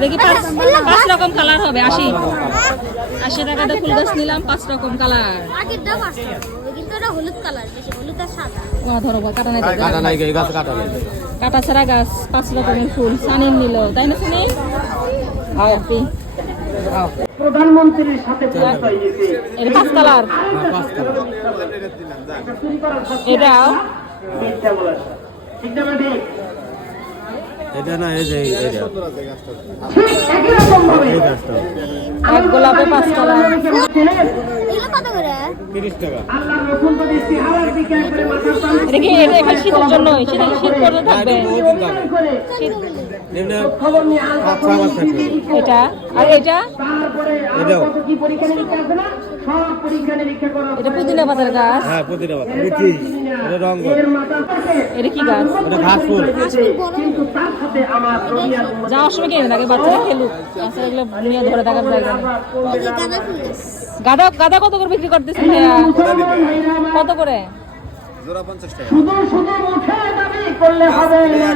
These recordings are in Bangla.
দেখি পাঁচ পাঁচ রকম কালার হবে? আশি। আশি টাকাতে ফুল গাছ নিলাম পাঁচ রকম কালার আগেরটা পাঁচটা ওই কিন্তু ওটা হলুদ কালার বেশি হলুদ আর সাদা ও ধরো বা, কাটা ছাড়া গাছ পাঁচ রকমের ফুল সানিম নিল তাই না হ্যাপি প্রধানমন্ত্রীর সাথে এটা পাঁচ কালার এটাও ঠিক না ঠিক। এটা না এই যে এটা। একই রকম ভাবে। এই গাছটা এক গোলাপে পাঁচ কালার। এগুলো কত করে? তিরিশ টাকা। আল্লাহর রসুল তো দেখছি হাওয়ার দিকে একবারে মাথার সামনে এটা এখানে শীতের জন্য? শীত শীত পর্যন্ত থাকবে মাস থাকবে এটা আর এটা? তারপরে আরও এটাও। সব পরীক্ষা নিরীক্ষা করা এটা পুদিনা পাতার গাছ। হ্যাঁ প্রতিটা পাতা। মিঠি এটা রঙ কি গাছ? এটা ঘাস ফুল। কিন্তু তার সাথে আমার রবি যাওয়ার সময় কিনে আগে বাচ্চারা খেলুক। আসলে এগুলো নিয়ে ধরে থাকার জায়গা। নেই গাঁদা কত করে বিক্রি করতেছেন কত করে? শুধু শুধু মুখে দাবি করলে হবে না।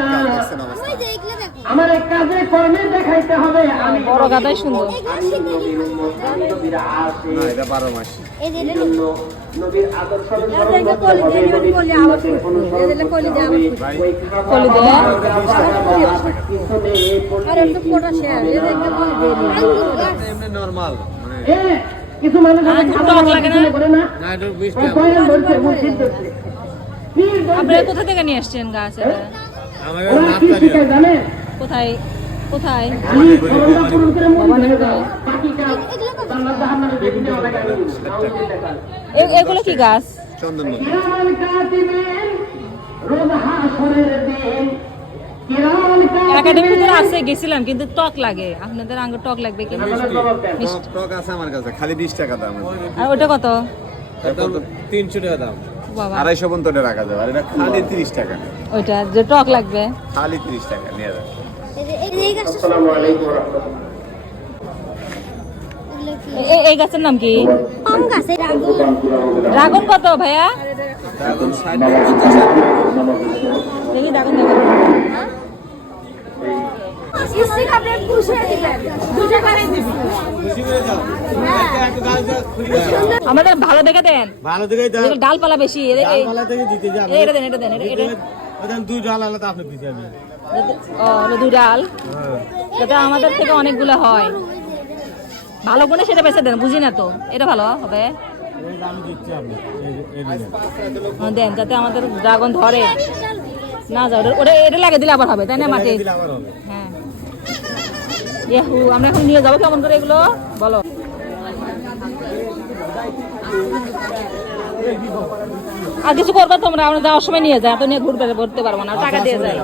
ওই যে এগুলো দেখো। আমার কাজে কর্মে দেখাইতে হবে আমি বড় গাদাই সুন্দর। এগুলো শীতে কি নবীর আসে না এটা বারো মাস। এই যে নবীর আদর্শ অনুসরণ করতে হবে। নবীর অনুসরণ করতে হবে। ওই কলি দে কিছু এমনি নরমাল মানে। মানুষ না? আপনারা কোথা থেকে নিয়ে আসছেন গাছ? কোথায়? কোথায়? এগুলো কি গাছ। একাডেমির ভিতরে আছে গেছিলাম কিন্তু টক লাগে। আপনাদের আঙ্গুর টক লাগবে কি টক আছে। আমার কাছে খালি বিশ টাকা দাম আর ওটা কত? এটা তিনশো টাকা দাম। আড়াইশো পর্যন্ত রাখা যাবে। আর এটা খালি তিরিশ টাকা। ওইটা যে টক লাগবে। খালি তিরিশ টাকা নিয়ে যাবে এই আসসালামু আলাইকুম রাহমাতুল্লাহ। গাছের নাম কি? আম গাছ ড্রাগন কত ভাইয়া? ড্রাগন দেখি ড্রাগন দেখো ইসি আপনি খুশি দিবেন দুটো করে দিবেন আমাদের ভালো দেখে দেন। ভালো দিকেই দাম ডালপালা বেশি ডালপালা থেকে দিতে যাবে এটা দেন এটা দেন এটা- এটা দুই ডাল আলাদা আপনি দিতে যাবেন। ও দুই ডাল। হ্যাঁ। আমাদের থেকে অনেকগুলো হয়। ভালো করে সেটা বেছে দেন বুঝি না তো। এটা ভালো হবে। দিনে দেন যাতে আমাদের ড্রাগন ধরে। না যাও ওটা- এটা লাগে দিলে আবার হবে তাই না মাটি? হ্যাঁ। ইয়াহু, আমরা এখন নিয়ে যাব কেমন করে এগুলো? বলো। আর কিছু করবে তোমরা, আমরা যাওয়ার সময় নিয়ে যাই তো নিয়ে ঘুরবে ঘুরতে পারব না টাকা দিয়ে যায়